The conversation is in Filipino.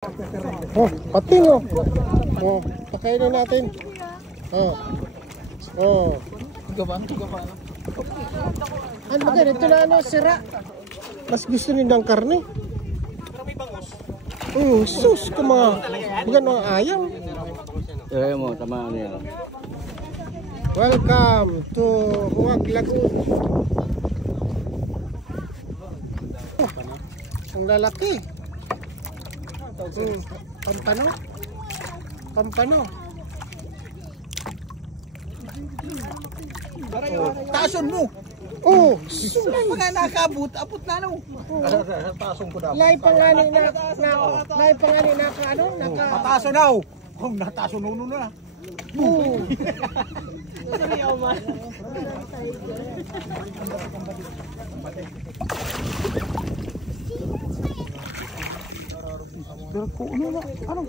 Oh, pating oh. Oh, pakainin natin. Oh. Oh. Ano ba ganito na ano, sira? Mas gusto nilang karne. Sus, kuma. Bukan mga ayaw. Eh mo, tama niya. Welcome to Huwag Lagoon. Ang lalaki. Pampano? Pampano? Oh. Tason mo! Oh! Mga nakabot, abot na no! Tason ko daw. Lai pangani na lai pangani na ano? Nataso na oh! Kung nataso nuno na. Oh! Sariyaw man. Pero kung ano na, ano?